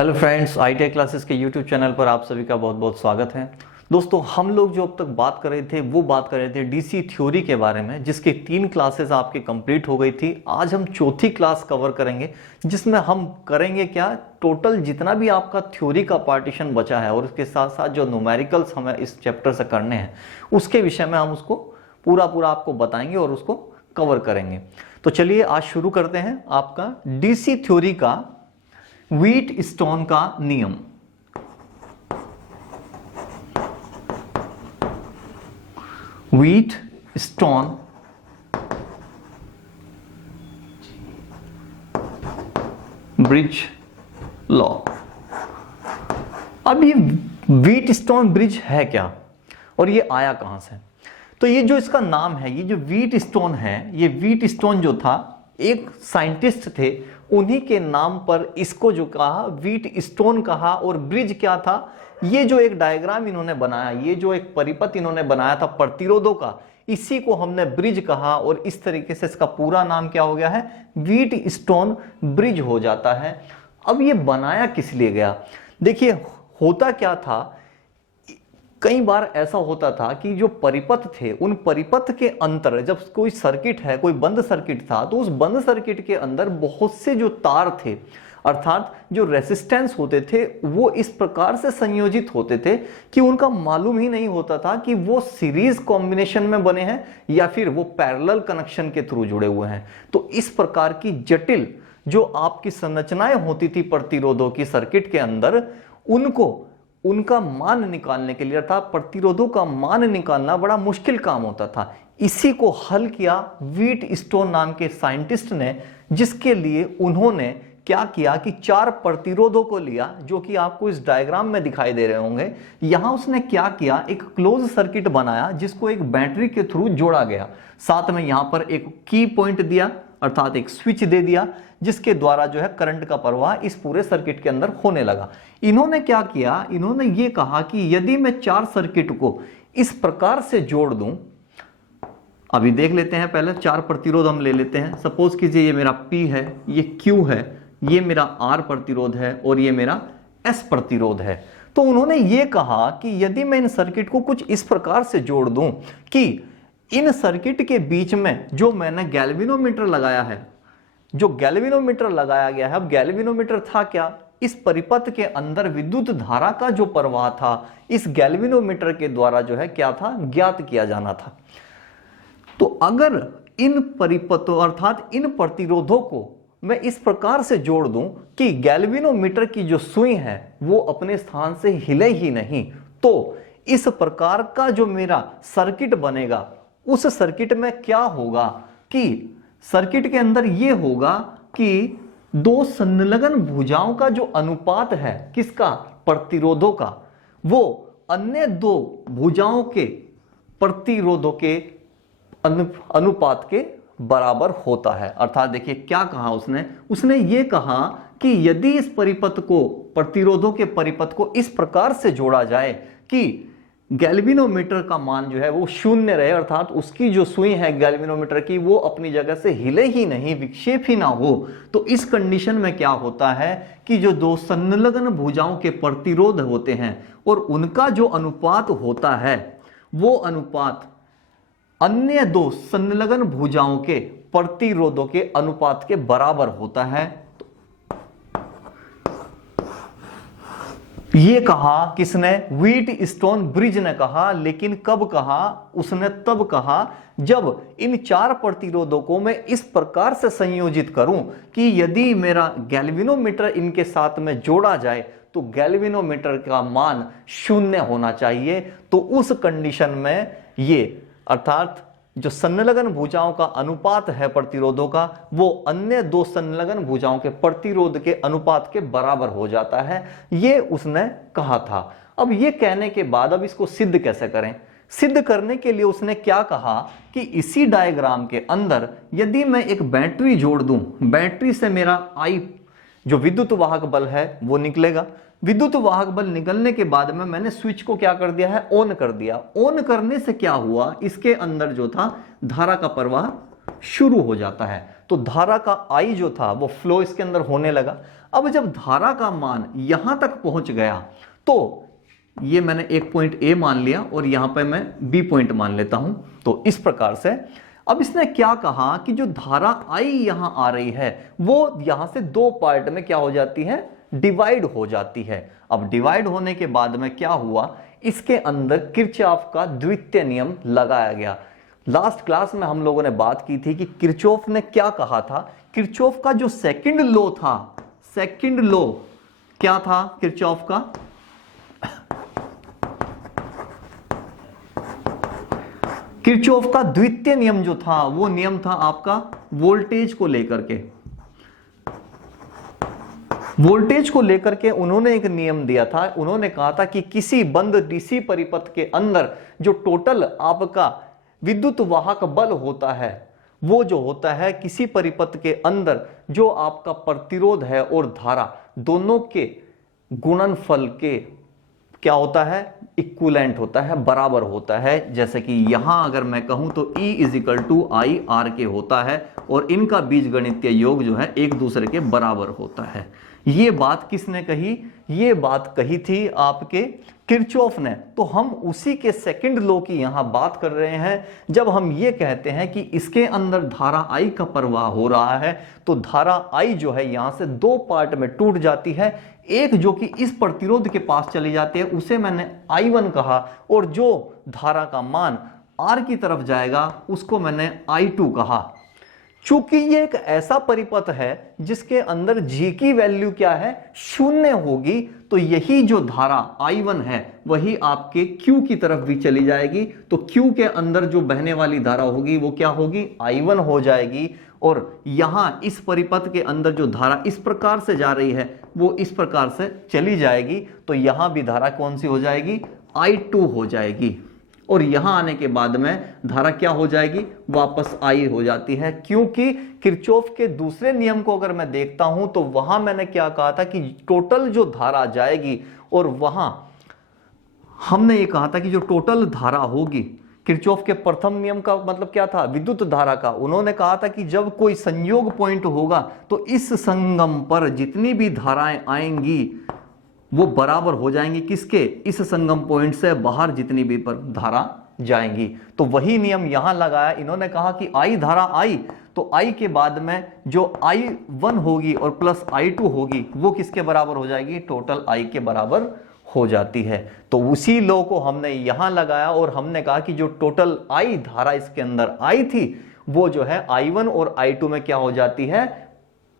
Hello friends, ITI classes के YouTube channel पर आप सभी का बहुत बहुत स्वागत है। दोस्तों, हम लोग जो अब तक बात कर रहे थे वो बात कर रहे थे डीसी थ्योरी के बारे में, जिसकी 3 क्लासेस आपकी कंप्लीट हो गई थी। आज हम चौथी क्लास कवर करेंगे, जिसमें हम करेंगे क्या, टोटल जितना भी आपका थ्योरी का पार्टीशन बचा है और उसके साथ साथ जो न्यूमेरिकल्स हमें इस चैप्टर से करने हैं उसके विषय में हम उसको पूरा आपको बताएंगे और उसको कवर करेंगे। तो चलिए आज शुरू करते हैं आपका डीसी थ्योरी का व्हीटस्टोन का नियम। Wheatstone bridge law. अब ये व्हीटस्टोन ब्रिज है क्या और ये आया कहां से? तो ये जो इसका नाम है, ये जो व्हीटस्टोन है, ये व्हीटस्टोन जो था एक साइंटिस्ट थे, उन्हीं के नाम पर इसको जो कहा व्हीटस्टोन कहा। और ब्रिज क्या था? ये जो एक डायग्राम इन्होंने बनाया, ये जो एक परिपथ इन्होंने बनाया था प्रतिरोधों का, इसी को हमने ब्रिज कहा। और इस तरीके से इसका पूरा नाम क्या हो गया है? व्हीटस्टोन ब्रिज हो जाता है। अब ये बनाया किस लिए गया? देखिए, होता क्या था, कई बार ऐसा होता था कि जो परिपथ थे, उन परिपथ के अंतर, जब कोई सर्किट है, कोई बंद सर्किट था, तो उस बंद सर्किट के अंदर बहुत से जो तार थे, अर्थात जो रेसिस्टेंस होते थे, वो इस प्रकार से संयोजित होते थे कि उनका मालूम ही नहीं होता था कि वो सीरीज कॉम्बिनेशन में बने हैं या फिर वो पैरेलल कनेक्शन के थ्रू जुड़े हुए हैं। तो इस प्रकार की जटिल जो आपकी संरचनाएं होती थी प्रतिरोधों की सर्किट के अंदर, उनका मान निकालने के लिए, अर्थात प्रतिरोधों का मान निकालना बड़ा मुश्किल काम होता था। इसी को हल किया व्हीटस्टोन नाम के साइंटिस्ट ने, जिसके लिए उन्होंने क्या किया कि 4 प्रतिरोधों को लिया, जो कि आपको इस डायग्राम में दिखाई दे रहे होंगे। यहां उसने क्या किया, एक क्लोज सर्किट बनाया जिसको एक बैटरी के थ्रू जोड़ा गया। साथ में यहां पर एक की पॉइंट दिया, अर्थात एक स्विच दे दिया, जिसके द्वारा जो है करंट का प्रवाह इस पूरे सर्किट के अंदर होने लगा। इन्होंने क्या किया, इन्होंने ये कहा कि यदि मैं 4 सर्किट को इस प्रकार से जोड़ दूं, अभी देख लेते हैं, पहले 4 प्रतिरोध हम ले लेते हैं। सपोज कीजिए ये मेरा P है, ये Q है, ये मेरा R प्रतिरोध है और ये मेरा S प्रतिरोध है। तो उन्होंने ये कहा कि यदि मैं इन सर्किट को कुछ इस प्रकार से जोड़ दूं कि इन सर्किट के बीच में जो मैंने गैल्वेनोमीटर लगाया है, जो गैल्वेनोमीटर लगाया गया है, अब गैल्वेनोमीटर था क्या? इस परिपथ के अंदर विद्युत धारा का जो प्रवाह था, इस गैल्वेनोमीटर के द्वारा जो है क्या था, ज्ञात किया जाना था। तो अगर इन परिपथों अर्थात इन प्रतिरोधों को मैं इस प्रकार से जोड़ दूं कि गैल्वेनोमीटर की जो सुई है वो अपने स्थान से हिले ही नहीं, तो इस प्रकार का जो मेरा सर्किट बनेगा, उस सर्किट में क्या होगा कि सर्किट के अंदर ये होगा कि 2 संलग्न भुजाओं का जो अनुपात है, किसका? प्रतिरोधों का, वो अन्य 2 भुजाओं के प्रतिरोधों के अनुपात के बराबर होता है। अर्थात देखिए क्या कहा उसने ये कहा कि यदि इस परिपथ को, प्रतिरोधों के परिपथ को इस प्रकार से जोड़ा जाए कि गैल्वेनोमीटर का मान जो है वो 0 रहे, अर्थात उसकी जो सुई है गैल्वेनोमीटर की वो अपनी जगह से हिले ही नहीं, विक्षेप ही ना हो, तो इस कंडीशन में क्या होता है कि जो 2 संलग्न भुजाओं के प्रतिरोध होते हैं और उनका जो अनुपात होता है, वो अनुपात अन्य 2 संलग्न भुजाओं के प्रतिरोधों के अनुपात के बराबर होता है। ये कहा किसने? व्हीटस्टोन ब्रिज ने कहा। लेकिन कब कहा? उसने तब कहा जब इन 4 प्रतिरोधों को मैं इस प्रकार से संयोजित करूं कि यदि मेरा गैल्वेनोमीटर इनके साथ में जोड़ा जाए तो गैल्वेनोमीटर का मान 0 होना चाहिए। तो उस कंडीशन में ये, अर्थात जो संलग्न भुजाओं का अनुपात है प्रतिरोधों का, वो अन्य 2 संलग्न भुजाओं के प्रतिरोध के अनुपात के बराबर हो जाता है, ये उसने कहा था। अब ये कहने के बाद अब इसको सिद्ध कैसे करें? सिद्ध करने के लिए उसने क्या कहा कि इसी डायग्राम के अंदर यदि मैं एक बैटरी जोड़ दूं, बैटरी से मेरा I जो विद्युत वाहक बल है वो निकलेगा। विद्युत वाहक बल निकलने के बाद में मैंने स्विच को क्या कर दिया है? ऑन कर दिया। ऑन करने से क्या हुआ, इसके अंदर जो था धारा का प्रवाह शुरू हो जाता है। तो धारा का आई जो था वो फ्लो इसके अंदर होने लगा। अब जब धारा का मान यहां तक पहुंच गया तो ये मैंने एक पॉइंट ए मान लिया और यहां पे मैं बी पॉइंट मान लेता हूं। तो इस प्रकार से अब इसने क्या कहा कि जो धारा आई यहां आ रही है वो यहां से दो पार्ट में क्या हो जाती है, डिवाइड हो जाती है। अब डिवाइड होने के बाद में क्या हुआ, इसके अंदर किरचॉफ का द्वितीय नियम लगाया गया। लास्ट क्लास में हम लोगों ने बात की थी कि किरचॉफ ने क्या कहा था। किरचॉफ का जो सेकंड लॉ था, सेकंड लॉ क्या था किरचॉफ का, किरचॉफ का द्वितीय नियम जो था वो नियम था आपका वोल्टेज को लेकर के। वोल्टेज को लेकर के उन्होंने एक नियम दिया था। उन्होंने कहा था कि किसी बंद डीसी परिपथ के अंदर जो टोटल आपका विद्युत वाहक बल होता है वो जो होता है किसी परिपथ के अंदर जो आपका प्रतिरोध है और धारा दोनों के गुणनफल के क्या होता है, इक्विवेलेंट होता है, बराबर होता है। जैसे कि यहां अगर मैं कहूं तो E is equal to I R के होता है और इनका बीजगणितीय योग जो है एक दूसरे के बराबर होता है। ये बात किसने कही, ये बात कही थी आपके किरचॉफ ने। तो हम उसी के सेकंड लॉ की यहां बात कर रहे हैं। जब हम ये कहते हैं कि इसके अंदर धारा I का प्रवाह हो रहा है तो धारा I जो है यहां से दो पार्ट में टूट जाती है। एक जो कि इस प्रतिरोध के पास चली जाती है उसे मैंने I1 कहा और जो धारा का मान R की तरफ जाएगा उसको मैंने I2 कहा। चूंकि ये एक ऐसा परिपथ है जिसके अंदर G की वैल्यू क्या है, शून्य होगी, तो यही जो धारा I1 है वही आपके Q की तरफ भी चली जाएगी। तो Q के अंदर जो बहने वाली धारा होगी वो क्या होगी, I1 हो जाएगी। और यहां इस परिपथ के अंदर जो धारा इस प्रकार से जा रही है वो इस प्रकार से चली जाएगी। तो यहां भी धारा कौन सी हो जाएगी, I2 हो जाएगी। और यहां आने के बाद में धारा क्या हो जाएगी, वापस आई हो जाती है। क्योंकि किरचॉफ के दूसरे नियम को अगर मैं देखता हूं तो वहां मैंने क्या कहा था कि टोटल जो धारा जाएगी और वहां हमने ये कहा था कि जो टोटल धारा होगी, किरचॉफ के प्रथम नियम का मतलब क्या था, विद्युत धारा का। उन्होंने कहा था कि जब कोई संयोग पॉइंट होगा तो इस संगम पर जितनी भी धाराएं आएंगी वो बराबर हो जाएंगी किसके, इस संगम पॉइंट से बाहर जितनी भी पर धारा जाएंगी। तो वही नियम यहां लगाया। इन्होंने कहा कि आई धारा आई तो आई के बाद में जो I1 होगी और प्लस I2 होगी वो किसके बराबर हो जाएगी, टोटल I के बराबर हो जाती है। तो उसी लॉ को हमने यहां लगाया और हमने कहा कि जो टोटल I धारा इसके अंदर आई थी वो जो है I1 और I2 में क्या हो जाती है,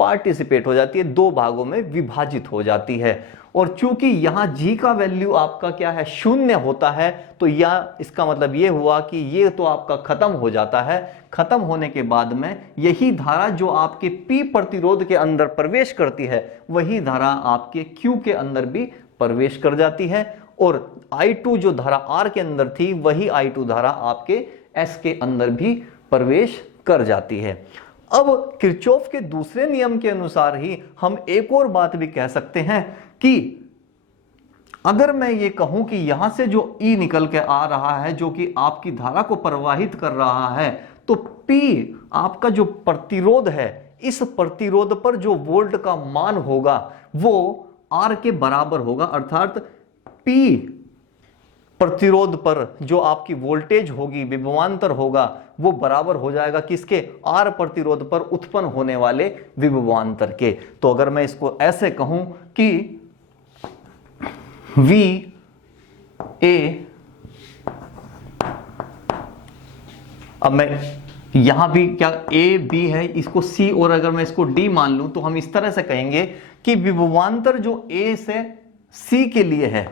पार्टिसिपेट हो जाती है, दो भागों में विभाजित हो जाती है। और चूंकि यहां G का वैल्यू आपका क्या है, शून्य होता है, तो यह इसका मतलब यह हुआ कि ये तो आपका खत्म हो जाता है। खत्म होने के बाद में यही धारा जो आपके P प्रतिरोध के अंदर प्रवेश करती है वही धारा आपके Q के अंदर भी प्रवेश कर जाती है। और I2 जो धारा R के अंदर थी वही I2 धारा आपके S के अंदर भी प्रवेश कर जाती है। अब किरचॉफ के दूसरे नियम के अनुसार ही हम एक और बात भी कह सकते हैं कि अगर मैं ये कहूं कि यहां से जो E निकल के आ रहा है जो कि आपकी धारा को प्रवाहित कर रहा है, तो P आपका जो प्रतिरोध है, इस प्रतिरोध पर जो वोल्ट का मान होगा वो R के बराबर होगा। अर्थात P प्रतिरोध पर जो आपकी वोल्टेज होगी, विभवांतर होगा, वो बराबर हो जाएगा किसके, R प्रतिरोध पर उत्पन्न होने वाले विभवांतर के। तो अगर मैं इसको ऐसे कहूं कि V A, अब मैं यहां भी क्या A B है, इसको C और अगर मैं इसको D मान लूं तो हम इस तरह से कहेंगे कि विभवांतर जो A से C के लिए है,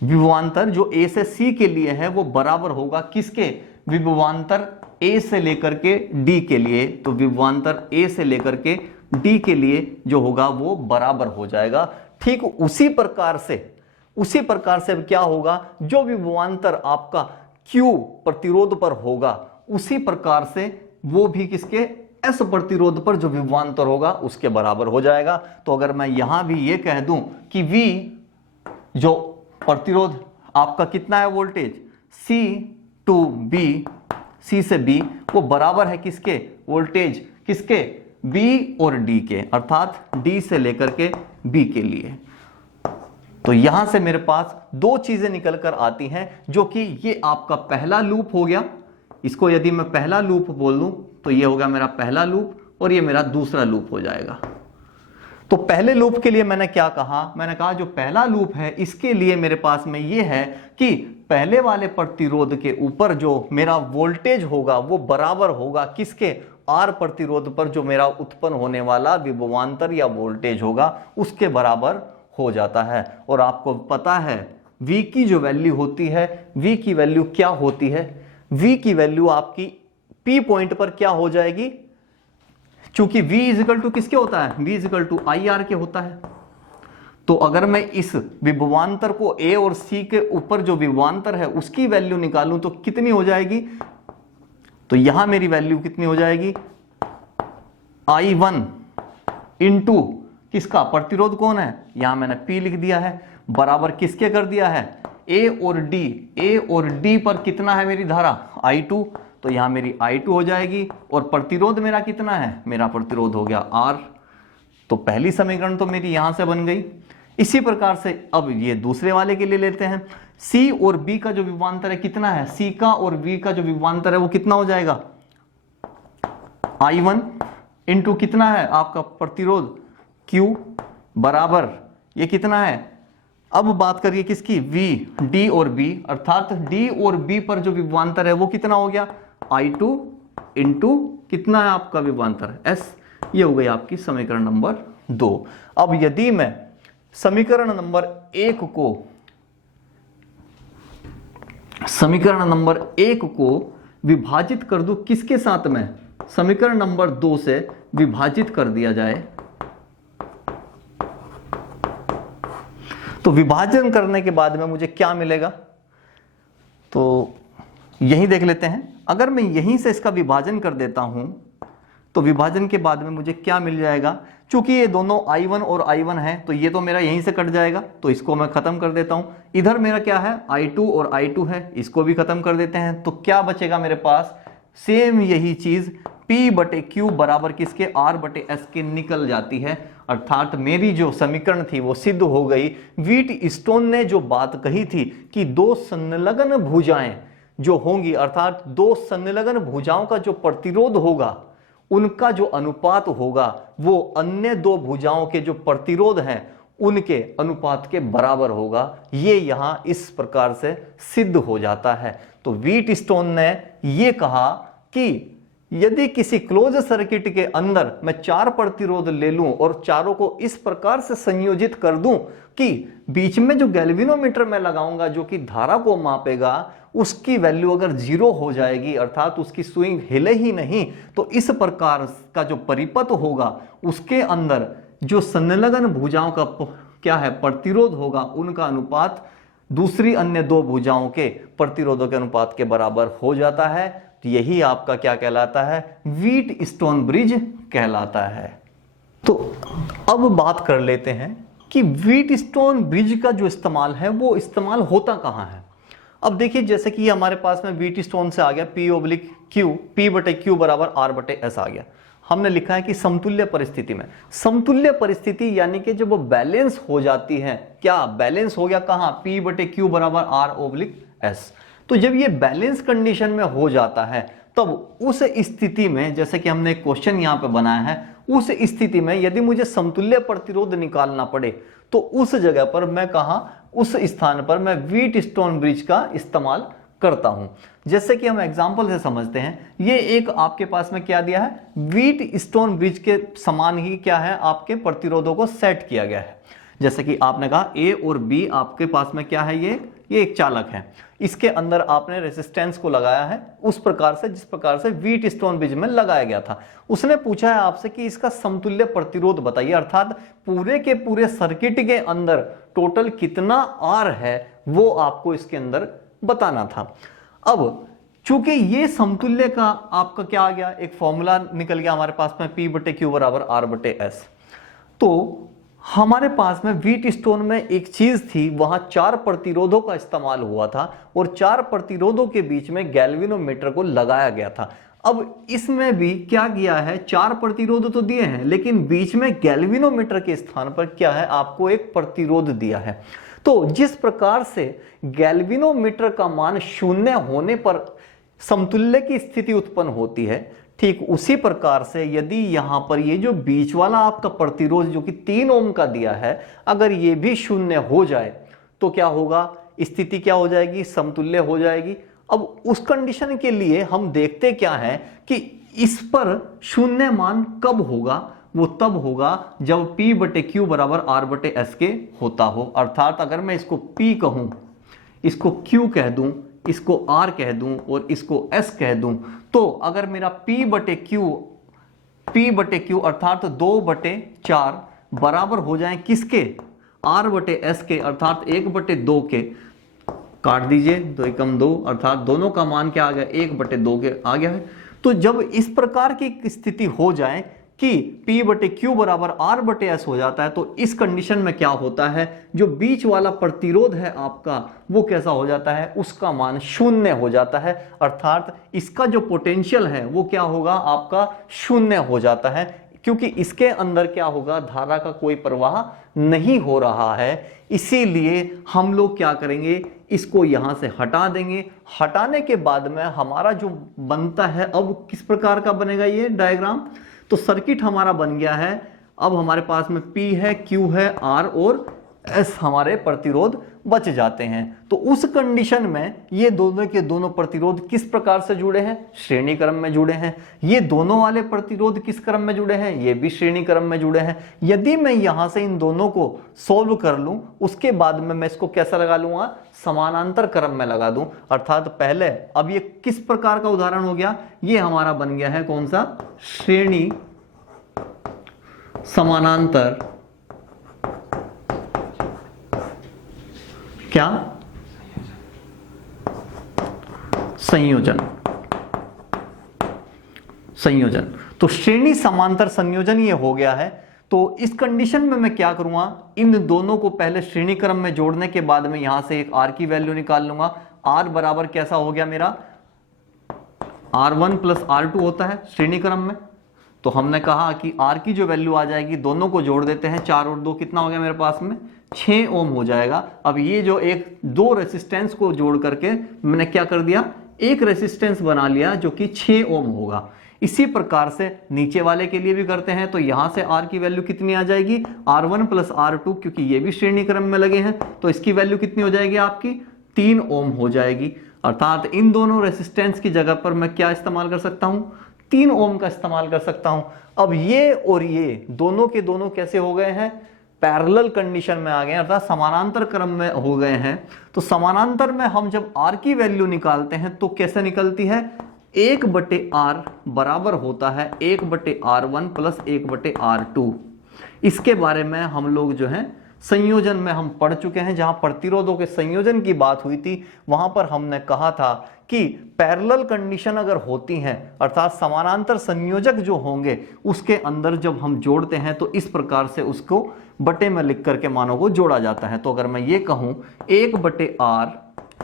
विभवांतर जो A से C के लिए है वो बराबर होगा किसके, विभवांतर A से लेकर के D के लिए। तो विभवांतर A से लेकर के D के लिए जो होगा वो बराबर हो जाएगा। ठीक उसी प्रकार से क्या होगा, जो विभवांतर आपका Q प्रतिरोध पर होगा उसी प्रकार से वो भी किसके, S प्रतिरोध पर जो विभवांतर होगा उसके बराबर हो जाएगा। तो अगर मैं यहां भी ये कह दूं कि V जो प्रतिरोध आपका कितना है voltage, C to B, C से B, वो बराबर है किसके, वोल्टेज किसके, बी और डी के, अर्थात डी से लेकर के बी के लिए। तो यहां से मेरे पास दो चीजें निकल कर आती हैं, जो कि ये आपका पहला लूप हो गया। इसको यदि मैं पहला लूप बोल दूं तो ये होगा मेरा पहला लूप और ये मेरा दूसरा लूप हो जाएगा। तो पहले लूप के लिए मैंने क्या कहा, मैंने कहा जो पहला लूप है इसके लिए मेरे पास में ये है कि पहले वाले प्रतिरोध के ऊपर जो मेरा वोल्टेज होगा वो बराबर होगा किसके, आर प्रतिरोध पर जो मेरा उत्पन्न होने वाला विभवांतर या वोल्टेज होगा उसके बराबर हो जाता है। और आपको पता है V की जो वैल्यू होती है, V की वैल्यू क्या होती है, V की वैल्यू आपकी P पॉइंट पर क्या हो जाएगी, चूंकि V इजिकल टू किसके होता है, V इजिकल टू IR के होता है। तो अगर मैं इस विभवांतर को A और C के ऊपर जो विभवांतर है उसकी वैल्यू निकालूं तो कितनी हो जाएगी, तो यहां मेरी वैल्यू कितनी हो जाएगी, I1 इंटू किसका, प्रतिरोध कौन है, यहां मैंने P लिख दिया है, बराबर किसके कर दिया है, A और D, A और D पर कितना है मेरी धारा, I2, तो यहां मेरी I2 हो जाएगी। और प्रतिरोध मेरा कितना है, मेरा प्रतिरोध हो गया R। तो पहली समीकरण तो मेरी यहां से बन गई। इसी प्रकार से अब ये दूसरे वाले के लिए लेते हैं। C और B का जो विभवांतर है कितना है, C का और B का जो विभवांतर है वो कितना हो जाएगा, I1 इंटू कितना है आपका प्रतिरोध Q, बराबर ये कितना है, अब बात करिए किसकी, V, D और B, अर्थात D और B पर जो विभवांतर है वो कितना हो गया, I2 इंटू कितना है आपका विभवांतर S। ये हो गई आपकी समीकरण नंबर 2। अब यदि मैं समीकरण नंबर 1 को विभाजित कर दूं किसके साथ में, समीकरण नंबर 2 से विभाजित कर दिया जाए, तो विभाजन करने के बाद में मुझे क्या मिलेगा, तो यही देख लेते हैं। अगर मैं यहीं से इसका विभाजन कर देता हूं तो विभाजन के बाद में मुझे क्या मिल जाएगा, चूंकि ये दोनों I1 और I1 है तो ये तो मेरा यहीं से कट जाएगा, तो इसको मैं खत्म कर देता हूं। इधर मेरा क्या है, I2 और I2 है, इसको भी खत्म कर देते हैं। तो क्या बचेगा मेरे पास, सेम यही चीज P बटे Q बराबर किसके, R बटे S के निकल जाती है। अर्थात मेरी जो समीकरण थी वो सिद्ध हो गई। व्हीटस्टोन ने जो बात कही थी कि दो संलग्न भुजाएं जो होंगी, अर्थात दो संलग्न भुजाओं का जो प्रतिरोध होगा उनका जो अनुपात होगा वो अन्य दो भुजाओं के जो प्रतिरोध हैं उनके अनुपात के बराबर होगा। ये यहां इस प्रकार से सिद्ध हो जाता है। तो व्हीटस्टोन ने ये कहा कि यदि किसी क्लोज सर्किट के अंदर मैं 4 प्रतिरोध ले लूं और चारों को इस प्रकार से संयोजित कर दूं कि बीच में जो गैल्वेनोमीटर मैं लगाऊंगा जो कि धारा को मापेगा उसकी वैल्यू अगर 0 हो जाएगी, अर्थात उसकी स्विंग हिले ही नहीं, तो इस प्रकार का जो परिपथ होगा उसके अंदर जो संलग्न भुजाओं का क्या है प्रतिरोध होगा उनका अनुपात दूसरी अन्य दो भुजाओं के प्रतिरोधों के अनुपात के बराबर हो जाता है। तो यही आपका क्या कहलाता है, व्हीटस्टोन ब्रिज कहलाता है। तो अब बात कर लेते हैं कि व्हीटस्टोन ब्रिज का जो इस्तेमाल है वो इस्तेमाल होता कहां है। अब देखिए जैसे कि हमारे पास में व्हीटस्टोन से आ गया P/Q, P बटे Q बराबर R बटे S आ गया। हमने लिखा है कि समतुल्य परिस्थिति में, समतुल्य परिस्थिति यानी कि जब वो बैलेंस हो जाती है, क्या बैलेंस हो गया कहां, P बटे Q बराबर R/S। तो जब ये बैलेंस कंडीशन में हो जाता है तब उस स्थिति में, जैसे कि हमने एक क्वेश्चन यहां पे बनाया है, उस स्थिति में यदि मुझे समतुल्य प्रतिरोध निकालना पड़े तो उस जगह पर मैं कहां, उस स्थान पर मैं व्हीटस्टोन ब्रिज का इस्तेमाल करता हूं। जैसे कि हम एग्जांपल से समझते हैं, ये एक आपके पास में क्या दिया है, व्हीटस्टोन ब्रिज के समान ही क्या है आपके प्रतिरोधों को सेट किया गया है। जैसे कि आपने कहा A और B आपके पास में क्या है, ये एक चालक है, इसके अंदर आपने रेजिस्टेंस को लगाया है उस प्रकार से जिस प्रकार से व्हीटस्टोन ब्रिज में लगाया गया था। उसने पूछा है आपसे कि इसका समतुल्य प्रतिरोध बताइए, अर्थात पूरे के पूरे सर्किट के अंदर टोटल कितना R है वो आपको इसके अंदर बताना था। अब चूंकि ये समतुल्य का आपका क्या आ गया, एक फॉर्मूला निकल गया हमारे पास में P बटे Q बराबर R बटे S। तो हमारे पास में व्हीटस्टोन में एक चीज थी, वहां 4 प्रतिरोधों का इस्तेमाल हुआ था और 4 प्रतिरोधों के बीच में गैल्वेनोमीटर को लगाया गया था। अब इसमें भी क्या किया है, 4 प्रतिरोध तो दिए हैं, लेकिन बीच में गैल्वेनोमीटर के स्थान पर क्या है, आपको एक प्रतिरोध दिया है। तो जिस प्रकार से गैल्वेनोमीटर का मान 0 होने पर समतुल्य की स्थिति उत्पन्न होती है, ठीक उसी प्रकार से यदि यहां पर ये जो बीच वाला आपका प्रतिरोध जो कि 3 ओम का दिया है, अगर ये भी 0 हो जाए तो क्या होगा, स्थिति क्या हो जाएगी, समतुल्य हो जाएगी। अब उस कंडीशन के लिए हम देखते क्या है कि इस पर 0 मान कब होगा, वो तब होगा जब P/Q बराबर R/S के होता हो। अर्थात अगर मैं इसको P कहूं, इसको Q कह दूं, इसको R कह दूं और इसको S कह दूं, तो अगर मेरा P/Q अर्थात 2/4 बराबर हो जाए किसके, R/S के, अर्थात 1/2 के, काट दीजिए, 2 एकम 2, अर्थात दोनों का मान क्या आ गया, 1/2 के आ गया है। तो जब इस प्रकार की स्थिति हो जाए कि P/Q बराबर R/S हो जाता है, तो इस कंडीशन में क्या होता है, जो बीच वाला प्रतिरोध है आपका वो कैसा हो जाता है, उसका मान 0 हो जाता है। अर्थात इसका जो पोटेंशियल है वो क्या होगा, आपका 0 हो जाता है, क्योंकि इसके अंदर क्या होगा, धारा का कोई प्रवाह नहीं हो रहा है। इसीलिए हम लोग क्या करेंगे, इसको यहां से हटा देंगे। हटाने के बाद में हमारा जो बनता है, अब किस प्रकार का बनेगा ये डायग्राम, तो सर्किट हमारा बन गया है। अब हमारे पास में P है, Q है, R और S हमारे प्रतिरोध बच जाते हैं। तो उस कंडीशन में ये दोनों के दोनों प्रतिरोध किस प्रकार से जुड़े हैं, श्रेणी क्रम में जुड़े हैं। ये दोनों वाले प्रतिरोध किस क्रम में जुड़े हैं, ये भी श्रेणी क्रम में जुड़े हैं। यदि मैं यहां से इन दोनों को सोल्व कर लूं, उसके बाद में मैं इसको कैसा लगा लूंगा, समानांतर क्रम में लगा दूं। अर्थात पहले, अब ये किस प्रकार का उदाहरण हो गया, ये हमारा बन गया है कौन सा, श्रेणी समानांतर क्या, संयोजन। तो श्रेणी समांतर संयोजन ये हो गया है। तो इस कंडीशन में मैं क्या करूंगा, इन दोनों को पहले श्रेणी क्रम में जोड़ने के बाद में यहां से एक R की वैल्यू निकाल लूंगा। R बराबर कैसा हो गया मेरा, R1 प्लस R2 होता है श्रेणी क्रम में। तो हमने कहा कि R की जो वैल्यू आ जाएगी, दोनों को जोड़ देते हैं, 4 और 2 कितना हो गया मेरे पास में, 6 ओम हो जाएगा। अब ये जो दो रेसिस्टेंस को जोड़ करके मैंने क्या कर दिया, एक रेसिस्टेंस बना लिया जो कि 6 ओम होगा। इसी प्रकार से नीचे वाले के लिए भी करते हैं। तो यहां से R की वैल्यू कितनी आ जाएगी, R1 प्लस R2, क्योंकि ये भी श्रेणी क्रम में लगे हैं, तो इसकी वैल्यू कितनी हो जाएगी आपकी, 3 ओम हो जाएगी। अर्थात इन दोनों रेसिस्टेंस की जगह पर मैं क्या इस्तेमाल कर सकता हूं, 3 ओम का इस्तेमाल कर सकता हूं। अब ये और ये दोनों के दोनों कैसे हो गए हैं, पैरेलल कंडीशन में आ गए, अर्थात समानांतर क्रम में हो गए हैं। तो समानांतर में हम जब R की वैल्यू निकालते हैं तो कैसे निकलती है, 1/R बराबर होता है 1/R1 प्लस 1/R2। इसके बारे में हम लोग जो है संयोजन में हम पढ़ चुके हैं, जहां प्रतिरोधों के संयोजन की बात हुई थी, वहां पर हमने कहा था कि पैरेलल कंडीशन अगर होती हैं, अर्थात समानांतर संयोजक जो होंगे उसके अंदर जब हम जोड़ते हैं तो इस प्रकार से उसको बटे में लिख करके मानों को जोड़ा जाता है। तो अगर मैं ये कहूं 1/R,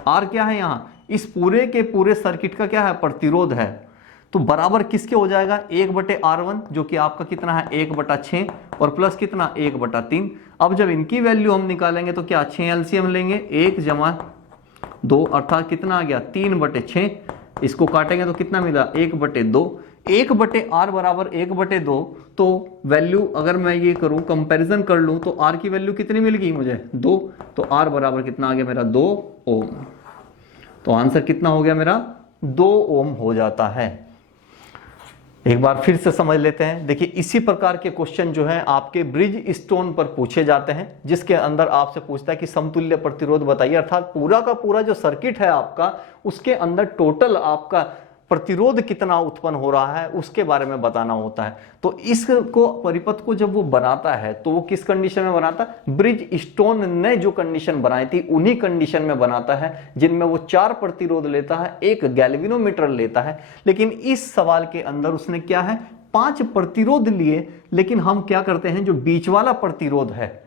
R क्या है यहाँ, इस पूरे के पूरे सर्किट का क्या है, प्रतिरोध है, तो बराबर किसके हो जाएगा, 1/R1 जो कि आपका कितना है 1/6 और प्लस कितना 1/3। अब जब इनकी वैल्यू हम निकालेंगे तो क्या 6 एलसीएम लेंगे, 1 जमा 2 अर्थात कितना आ गया 3/6। इसको काटेंगे तो कितना मिला 1/2। 1/R बराबर 1/2। तो वैल्यू अगर मैं ये करूं कंपैरिजन कर लूं तो R की वैल्यू कितनी मिल गई मुझे 2। तो R बराबर कितना आ गया मेरा 2 ओम। तो आंसर कितना हो गया मेरा 2 ओम हो जाता है। एक बार फिर से समझ लेते हैं। देखिए इसी प्रकार के क्वेश्चन जो है आपके ब्रिज स्टोन पर पूछे जाते हैं, जिसके अंदर आपसे पूछता है कि समतुल्य प्रतिरोध बताइए, अर्थात पूरा का पूरा जो सर्किट है आपका उसके अंदर टोटल आपका प्रतिरोध कितना उत्पन्न हो रहा है उसके बारे में बताना होता है। तो इसको परिपथ को जब वो बनाता है तो वो किस कंडीशन में बनाता है, ब्रिज स्टोन ने जो कंडीशन बनाई थी उन्हीं कंडीशन में बनाता है, जिनमें वो 4 प्रतिरोध लेता है, 1 गैल्वेनोमीटर लेता है। लेकिन इस सवाल के अंदर उसने क्या है 5 प्रतिरोध लिए, लेकिन हम क्या करते हैं जो बीच वाला प्रतिरोध है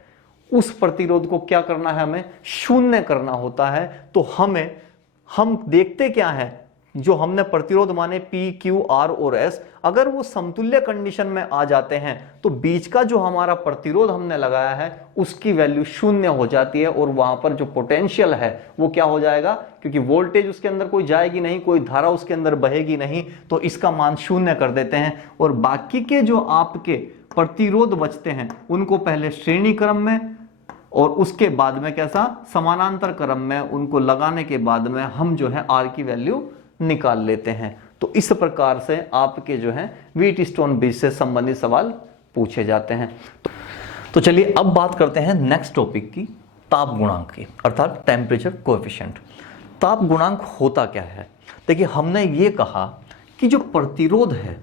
उस प्रतिरोध को क्या करना है, हमें 0 करना होता है। तो हम देखते क्या है जो हमने प्रतिरोध माने P, Q, R और S, अगर वो समतुल्य कंडीशन में आ जाते हैं तो बीच का जो हमारा प्रतिरोध हमने लगाया है उसकी वैल्यू शून्य हो जाती है और वहां पर जो पोटेंशियल है वो क्या हो जाएगा, क्योंकि वोल्टेज उसके अंदर कोई जाएगी नहीं, कोई धारा उसके अंदर बहेगी नहीं, तो इसका मान शून्य कर देते हैं और बाकी के जो आपके प्रतिरोध बचते हैं उनको पहले श्रेणी क्रम में और उसके बाद में कैसा समानांतर क्रम में उनको लगाने के बाद में हम जो है R की वैल्यू निकाल लेते हैं। तो इस प्रकार से आपके जो है व्हीटस्टोन ब्रिज से संबंधित सवाल पूछे जाते हैं। तो चलिए अब बात करते हैं नेक्स्ट टॉपिक की, ताप गुणांक की, अर्थात टेम्परेचर कोएफिशिएंट। ताप गुणांक होता क्या है? देखिए हमने ये कहा कि जो प्रतिरोध है,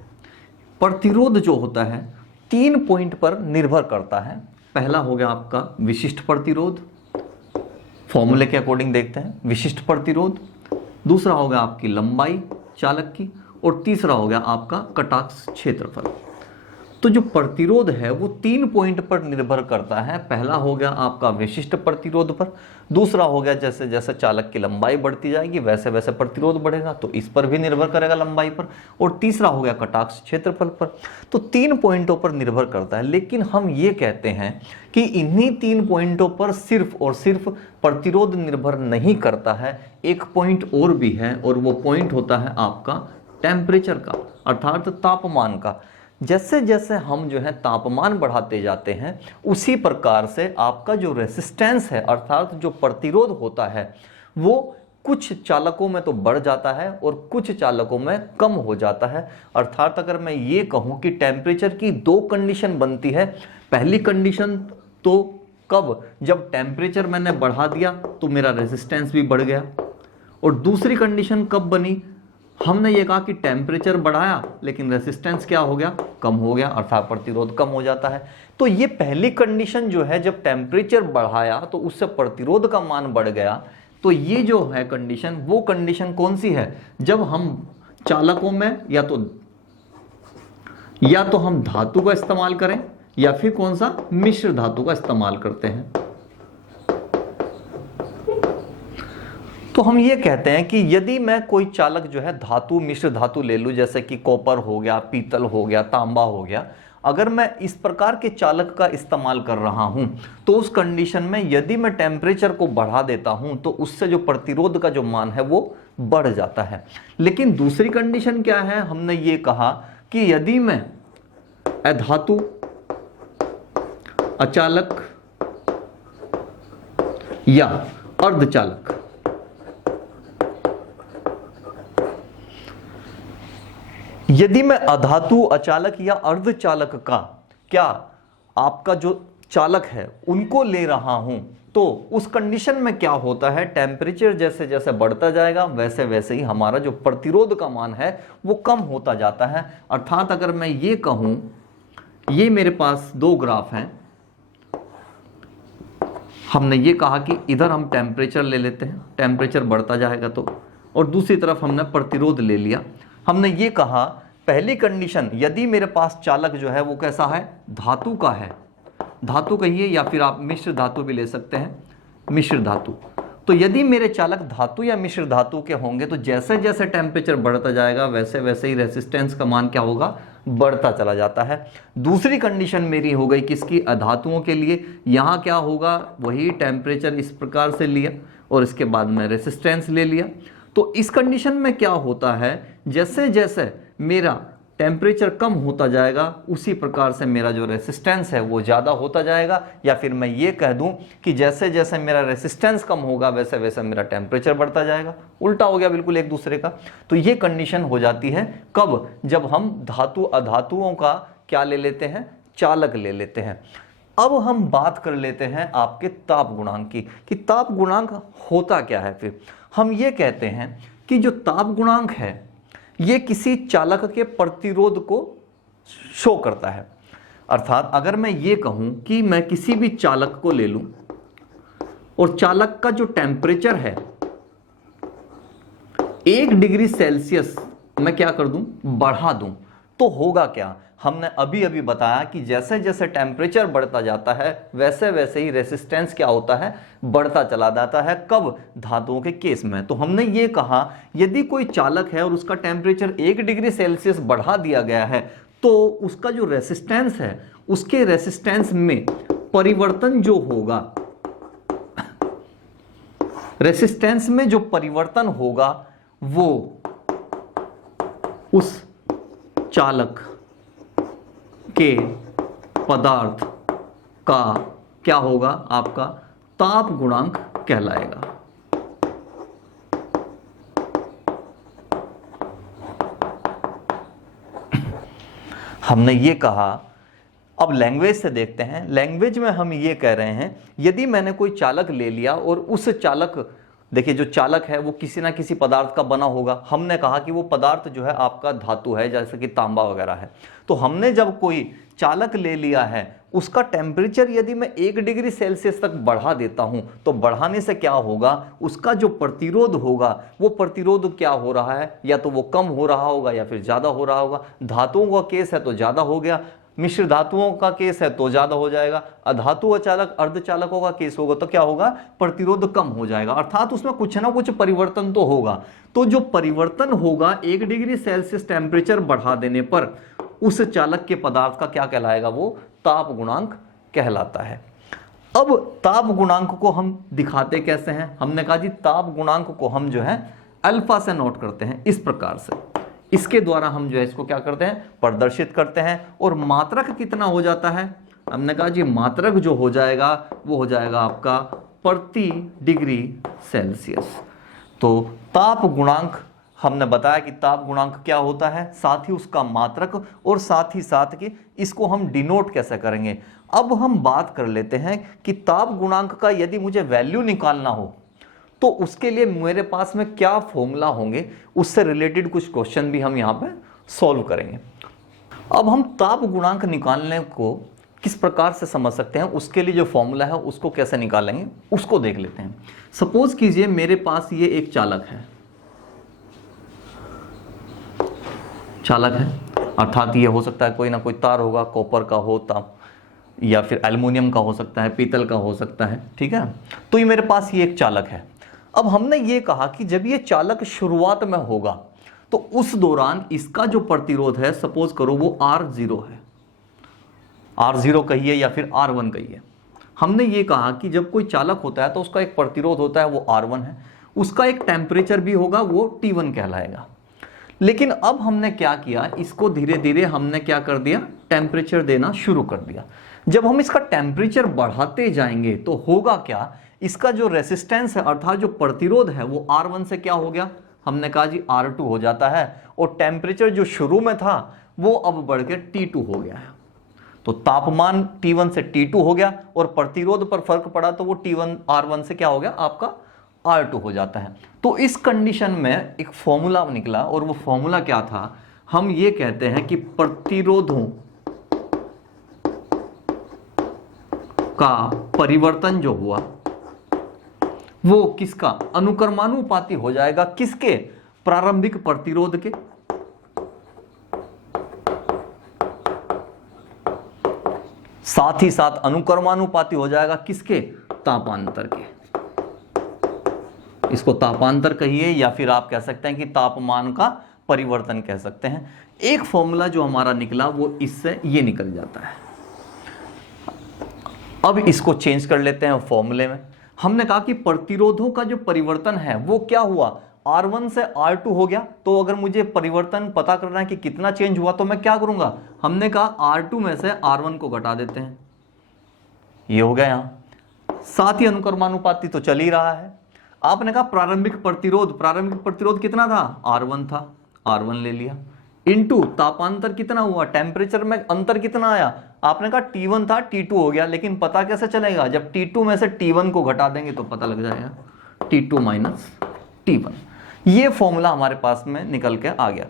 प्रतिरोध जो होता है 3 पॉइंट पर निर्भर करता है। पहला हो गया आपका विशिष्ट प्रतिरोध, फॉर्मूले के अकॉर्डिंग देखते हैं विशिष्ट प्रतिरोध, दूसरा हो गया आपकी लंबाई चालक की और तीसरा हो गया आपका कटाक्ष क्षेत्रफल। तो जो प्रतिरोध है वो 3 पॉइंट पर निर्भर करता है। पहला हो गया आपका विशिष्ट प्रतिरोध पर, दूसरा हो गया जैसे जैसे चालक की लंबाई बढ़ती जाएगी वैसे वैसे प्रतिरोध बढ़ेगा तो इस पर भी निर्भर करेगा लंबाई पर, और तीसरा हो गया कटाक्ष क्षेत्रफल पर। तो 3 पॉइंटों पर निर्भर करता है, लेकिन हम ये कहते हैं कि इन्हीं 3 पॉइंटों पर सिर्फ और सिर्फ प्रतिरोध निर्भर नहीं करता है, एक पॉइंट और भी है और वो पॉइंट होता है आपका टेम्परेचर का, अर्थात तापमान का। जैसे जैसे हम जो है तापमान बढ़ाते जाते हैं उसी प्रकार से आपका जो रेसिस्टेंस है अर्थात जो प्रतिरोध होता है वो कुछ चालकों में तो बढ़ जाता है और कुछ चालकों में कम हो जाता है। अर्थात अगर मैं ये कहूँ कि टेम्परेचर की 2 कंडीशन बनती है। पहली कंडीशन तो कब, जब टेम्परेचर मैंने बढ़ा दिया तो मेरा रेसिस्टेंस भी बढ़ गया, और दूसरी कंडीशन कब बनी, हमने ये कहा कि टेम्परेचर बढ़ाया लेकिन रेसिस्टेंस क्या हो गया, कम हो गया, अर्थात प्रतिरोध कम हो जाता है। तो ये पहली कंडीशन जो है, जब टेम्परेचर बढ़ाया तो उससे प्रतिरोध का मान बढ़ गया। तो ये जो है कंडीशन, वो कंडीशन कौन सी है, जब हम चालकों में या तो हम धातु का इस्तेमाल करें या फिर कौन सा मिश्र धातु का इस्तेमाल करते हैं। तो हम ये कहते हैं कि यदि मैं कोई चालक जो है धातु मिश्र धातु ले लूं, जैसे कि कॉपर हो गया, पीतल हो गया, तांबा हो गया, अगर मैं इस प्रकार के चालक का इस्तेमाल कर रहा हूं तो उस कंडीशन में यदि मैं टेम्परेचर को बढ़ा देता हूं तो उससे जो प्रतिरोध का जो मान है वो बढ़ जाता है। लेकिन दूसरी कंडीशन क्या है, हमने ये कहा कि यदि मैं अधातु, अचालक या अर्धचालक, यदि मैं अधातु, अचालक या अर्धचालक का क्या आपका जो चालक है उनको ले रहा हूं तो उस कंडीशन में क्या होता है, टेम्परेचर जैसे जैसे बढ़ता जाएगा वैसे वैसे ही हमारा जो प्रतिरोध का मान है वो कम होता जाता है। अर्थात अगर मैं ये कहूं, ये मेरे पास 2 ग्राफ हैं, हमने ये कहा कि इधर हम टेम्परेचर ले लेते हैं, टेम्परेचर बढ़ता जाएगा तो, और दूसरी तरफ हमने प्रतिरोध ले लिया। हमने ये कहा पहली कंडीशन, यदि मेरे पास चालक जो है वो कैसा है, धातु का है, धातु कहिए या फिर आप मिश्र धातु भी ले सकते हैं, मिश्र धातु। तो यदि मेरे चालक धातु या मिश्र धातु के होंगे तो जैसे जैसे टेम्परेचर बढ़ता जाएगा वैसे वैसे ही रेसिस्टेंस का मान क्या होगा, बढ़ता चला जाता है। दूसरी कंडीशन मेरी हो गई किसकी, अधातुओं के लिए, यहाँ क्या होगा, वही टेम्परेचर इस प्रकार से लिया और इसके बाद में रेसिस्टेंस ले लिया। तो इस कंडीशन में क्या होता है, जैसे जैसे मेरा टेम्परेचर कम होता जाएगा उसी प्रकार से मेरा जो रेसिस्टेंस है वो ज़्यादा होता जाएगा, या फिर मैं ये कह दूं कि जैसे जैसे मेरा रेसिस्टेंस कम होगा वैसे वैसे मेरा टेम्परेचर बढ़ता जाएगा। उल्टा हो गया बिल्कुल एक दूसरे का। तो ये कंडीशन हो जाती है कब, जब हम धातु अधातुओं का क्या ले लेते हैं, चालक ले लेते हैं। अब हम बात कर लेते हैं आपके ताप गुणांक की, कि ताप गुणांक होता क्या है। फिर हम ये कहते हैं कि जो ताप गुणांक है ये किसी चालक के प्रतिरोध को शो करता है। अर्थात अगर मैं ये कहूं कि मैं किसी भी चालक को ले लूं और चालक का जो टेम्परेचर है 1 डिग्री सेल्सियस मैं क्या कर दूं, बढ़ा दूं, तो होगा क्या, हमने अभी अभी बताया कि जैसे जैसे टेम्परेचर बढ़ता जाता है वैसे वैसे ही रेसिस्टेंस क्या होता है, बढ़ता चला जाता है। कब, धातुओं के केस में। तो हमने ये कहा यदि कोई चालक है और उसका टेम्परेचर 1 डिग्री सेल्सियस बढ़ा दिया गया है तो उसका जो रेसिस्टेंस है उसके रेसिस्टेंस में परिवर्तन जो होगा, रेसिस्टेंस में जो परिवर्तन होगा वो उस चालक के पदार्थ का क्या होगा, आपका ताप गुणांक कहलाएगा। हमने ये कहा, अब लैंग्वेज से देखते हैं। लैंग्वेज में हम ये कह रहे हैं यदि मैंने कोई चालक ले लिया और उस चालक, देखिए जो चालक है वो किसी ना किसी पदार्थ का बना होगा। हमने कहा कि वो पदार्थ जो है आपका धातु है, जैसे कि तांबा वगैरह है। तो हमने जब कोई चालक ले लिया है उसका टेम्परेचर यदि मैं 1 डिग्री सेल्सियस तक बढ़ा देता हूं तो बढ़ाने से क्या होगा, उसका जो प्रतिरोध होगा वो प्रतिरोध क्या हो रहा है, या तो वो कम हो रहा होगा या फिर ज्यादा हो रहा होगा। धातुओं का केस है तो ज्यादा हो गया, मिश्र धातुओं का केस है तो ज्यादा हो जाएगा, अधातु अचालक अर्धचालकों का केस होगा तो क्या होगा, प्रतिरोध कम हो जाएगा। अर्थात उसमें कुछ ना कुछ परिवर्तन तो होगा। तो जो परिवर्तन होगा 1 डिग्री सेल्सियस टेम्परेचर बढ़ा देने पर उस चालक के पदार्थ का क्या कहलाएगा, वो ताप गुणांक कहलाता है। अब ताप गुणांक को हम दिखाते कैसे हैं, हमने कहा जी ताप गुणांक को हम जो है अल्फा से नोट करते हैं इस प्रकार से। इसके द्वारा हम जो है इसको क्या करते हैं, प्रदर्शित करते हैं। और मात्रक कितना हो जाता है, हमने कहा जी मात्रक जो हो जाएगा वो हो जाएगा आपका प्रति डिग्री सेल्सियस। तो ताप गुणांक हमने बताया कि ताप गुणांक क्या होता है, साथ ही उसका मात्रक, और साथ ही साथ कि इसको हम डिनोट कैसे करेंगे। अब हम बात कर लेते हैं कि ताप गुणांक का यदि मुझे वैल्यू निकालना हो तो उसके लिए मेरे पास में क्या फॉर्मूला होंगे, उससे रिलेटेड कुछ क्वेश्चन भी हम यहाँ पे सॉल्व करेंगे। अब हम ताप गुणांक निकालने को किस प्रकार से समझ सकते हैं, उसके लिए जो फॉर्मूला है उसको कैसे निकालेंगे उसको देख लेते हैं। सपोज कीजिए मेरे पास ये एक चालक है, अर्थात ये हो सकता है कोई ना कोई तार होगा, कॉपर का हो ताप, या फिर एल्युमिनियम का हो सकता है, पीतल का हो सकता है, ठीक है। तो ये मेरे पास ये एक चालक है। अब हमने ये कहा कि जब ये चालक शुरुआत में होगा तो उस दौरान इसका जो प्रतिरोध है, सपोज करो वो R0 है, R0 कहिए या फिर R1 कहिए। हमने ये कहा कि जब कोई चालक होता है तो उसका एक प्रतिरोध होता है वो R1 है, उसका एक टेम्परेचर भी होगा वो T1 कहलाएगा। लेकिन अब हमने क्या किया, इसको धीरे धीरे हमने क्या कर दिया, टेम्परेचर देना शुरू कर दिया। जब हम इसका टेम्परेचर बढ़ाते जाएंगे तो होगा क्या, इसका जो रेसिस्टेंस है अर्थात जो प्रतिरोध है वो R1 से क्या हो गया, हमने कहा जी R2 हो जाता है, और टेम्परेचर जो शुरू में था वो अब बढ़ के T2 हो गया है। तो तापमान T1 से T2 हो गया और प्रतिरोध पर फर्क पड़ा तो वो T1 R1 से क्या हो गया, आपका R2 हो जाता है। तो इस कंडीशन में एक फॉर्मूला निकला, और वो फॉर्मूला क्या था, हम ये कहते हैं कि प्रतिरोधों का परिवर्तन जो हुआ वो किसका, अनुक्रमानुपाती हो जाएगा, किसके, प्रारंभिक प्रतिरोध के, साथ ही साथ अनुक्रमानुपाती हो जाएगा किसके, तापांतर के। इसको तापांतर कहिए या फिर आप कह सकते हैं कि तापमान का परिवर्तन कह सकते हैं। एक फॉर्मूला जो हमारा निकला वो इससे ये निकल जाता है। अब इसको चेंज कर लेते हैं फॉर्मूले में। हमने कहा कि प्रतिरोधों का जो परिवर्तन है वो क्या हुआ, R1 से R2 हो गया। तो अगर मुझे परिवर्तन पता करना है कि कितना चेंज हुआ तो मैं क्या करूंगा, हमने कहा R2 में से R1 को घटा देते हैं, ये हो गया यहां। साथ ही अनुक्रमानुपाती तो चल ही रहा है। आपने कहा प्रारंभिक प्रतिरोध कितना था, R1 था, R1 ले लिया, इनटू तापांतर कितना हुआ, टेम्परेचर में अंतर कितना आया, आपने कहा T1 था T2 हो गया। लेकिन पता कैसे चलेगा, जब T2 में से T1 को घटा देंगे तो पता लग जाएगा, T2 माइनस T1। ये फॉर्मूला हमारे पास में निकल के आ गया।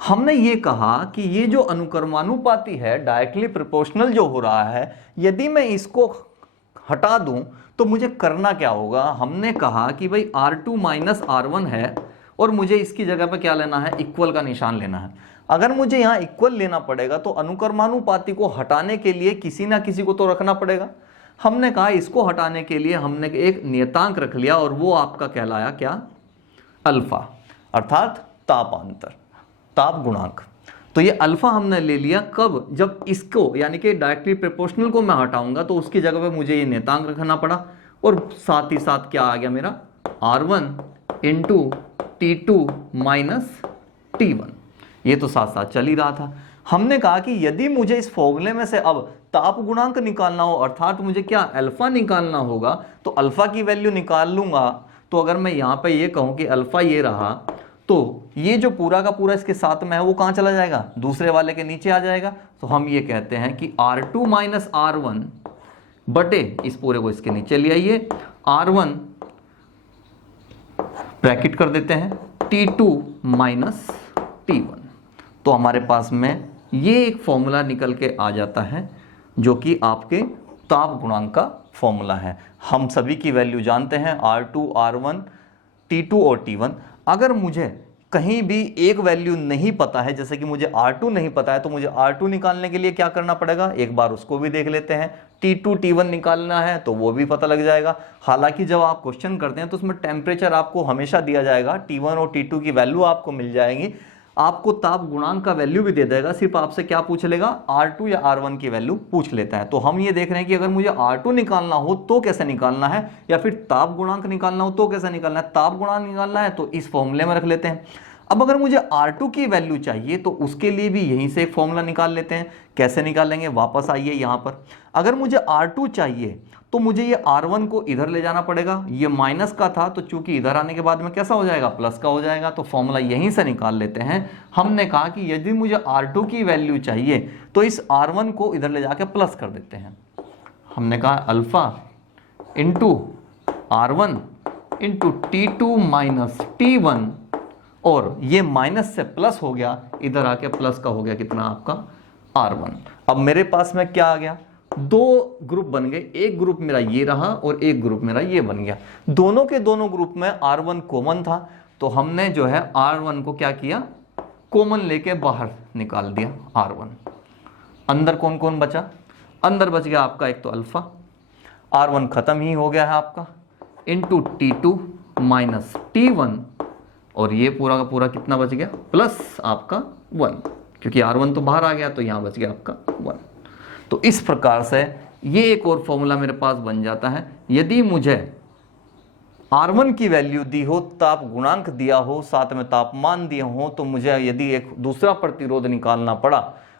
हमने ये कहा कि ये जो अनुक्रमानुपाती है, डायरेक्टली प्रोपोर्शनल जो हो रहा है, यदि मैं इसको हटा दूं तो मुझे करना क्या होगा। हमने कहा कि भाई R2 माइनस R1 है और मुझे इसकी जगह पे क्या लेना है, इक्वल का निशान लेना है। अगर मुझे यहाँ इक्वल लेना पड़ेगा तो अनुक्रमानुपाती को हटाने के लिए किसी ना किसी को तो रखना पड़ेगा। हमने कहा इसको हटाने के लिए हमने एक नियतांक रख लिया और वो आपका कहलाया क्या, अल्फा, अर्थात तापांतर, ताप गुणांक। तो ये अल्फा हमने ले लिया कब, जब इसको यानी कि डायरेक्टली प्रोपोर्शनल को मैं हटाऊंगा तो उसकी जगह पे मुझे ये नियतांक रखना पड़ा, और साथ ही साथ क्या आ गया मेरा R1 into T2 minus T1। ये तो साथ साथ चल ही रहा था। हमने कहा कि यदि मुझे इस फॉर्मूले में से अब ताप गुणांक निकालना हो, अर्थात मुझे क्या अल्फा निकालना होगा, तो अल्फा की वैल्यू निकाल लूंगा। तो अगर मैं यहाँ पे ये कहूँ कि अल्फा ये रहा, तो ये जो पूरा का पूरा इसके साथ में है वो कहाँ चला जाएगा, दूसरे वाले के नीचे आ जाएगा। तो हम ये कहते हैं कि R2 माइनस R1 बटे इस पूरे को इसके नीचे ले आइए, R1 ब्रैकेट कर देते हैं T2 माइनस T1। तो हमारे पास में ये एक फॉर्मूला निकल के आ जाता है जो कि आपके ताप गुणांक का फॉर्मूला है। हम सभी की वैल्यू जानते हैं R2, R1, T2 और T1। अगर मुझे कहीं भी एक वैल्यू नहीं पता है, जैसे कि मुझे R2 नहीं पता है, तो मुझे R2 निकालने के लिए क्या करना पड़ेगा, एक बार उसको भी देख लेते हैं। T2, T1 निकालना है तो वो भी पता लग जाएगा। हालांकि जब आप क्वेश्चन करते हैं तो उसमें टेम्परेचर आपको हमेशा दिया जाएगा, T1 और T2 की वैल्यू आपको मिल जाएगी, आपको ताप गुणांक का वैल्यू भी दे देगा। सिर्फ आपसे क्या पूछ लेगा, R2 या R1 की वैल्यू पूछ लेता है। तो हम ये देख रहे हैं कि अगर मुझे R2 निकालना हो तो कैसे निकालना है, या फिर ताप गुणांक निकालना हो तो कैसे निकालना है। ताप गुणांक निकालना है तो इस फॉर्मूले में रख लेते हैं। अब अगर मुझे R2 की वैल्यू चाहिए तो उसके लिए भी यहीं से एक फॉर्मूला निकाल लेते हैं। कैसे निकालेंगे, वापस आइए यहाँ पर। अगर मुझे R2 चाहिए तो मुझे ये R1 को इधर ले जाना पड़ेगा। ये माइनस का था तो चूंकि इधर आने के बाद में कैसा हो जाएगा, प्लस का हो जाएगा। तो फॉर्मूला यहीं से निकाल लेते हैं। हमने कहा कि यदि मुझे R2 की वैल्यू चाहिए तो इस R1 को इधर ले जाके प्लस कर देते हैं। हमने कहा alpha into R1 into T2 minus T1, और ये माइनस से प्लस हो गया, इधर आके प्लस का हो गया कितना आपका R1। अब मेरे पास में क्या आ गया, दो ग्रुप बन गए, एक ग्रुप मेरा ये रहा और एक ग्रुप मेरा ये बन गया। दोनों के दोनों ग्रुप में R1 कॉमन था, तो हमने जो है R1 को क्या किया, कॉमन लेके बाहर निकाल दिया R1। अंदर कौन कौन बचा, अंदर बच गया आपका एक तो अल्फा, R1 खत्म ही हो गया है आपका, इंटू T2 माइनस T1, और ये पूरा का पूरा कितना बच गया, प्लस आपका 1, क्योंकि R1 तो बाहर आ गया तो यहां बच गया आपका 1। तो इस प्रकार से ये एक और फॉर्मूला मेरे पास बन जाता है। यदि मुझे R1 की वैल्यू दी हो, ताप गुणांक दिया हो, साथ में तापमान दिए हो, तो मुझे यदि एक दूसरा प्रतिरोध निकालना पड़ा,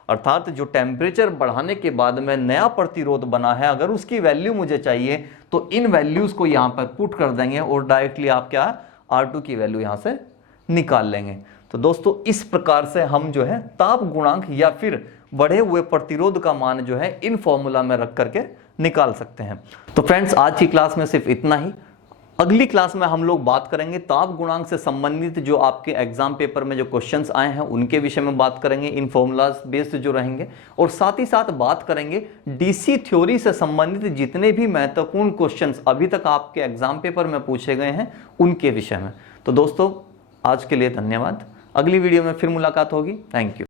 अर्थात जो टेम्परेचर बढ़ाने के बाद में नया प्रतिरोध बना है, अगर उसकी वैल्यू मुझे चाहिए तो इन वैल्यूज को यहाँ पर पुट कर देंगे और डायरेक्टली आप क्या R2 की वैल्यू यहाँ से निकाल लेंगे। तो दोस्तों इस प्रकार से हम जो है ताप गुणांक या फिर बढ़े हुए प्रतिरोध का मान जो है इन फॉर्मूला में रख करके निकाल सकते हैं। तो फ्रेंड्स आज की क्लास में सिर्फ इतना ही। अगली क्लास में हम लोग बात करेंगे ताप गुणांक से संबंधित जो आपके एग्जाम पेपर में जो क्वेश्चंस आए हैं उनके विषय में बात करेंगे, इन फॉर्मूलाज बेस्ड जो रहेंगे, और साथ ही साथ बात करेंगे डीसी थ्योरी से संबंधित जितने भी महत्वपूर्ण क्वेश्चंस अभी तक आपके एग्जाम पेपर में पूछे गए हैं उनके विषय में। तो दोस्तों आज के लिए धन्यवाद। अगली वीडियो में फिर मुलाकात होगी। Thank you.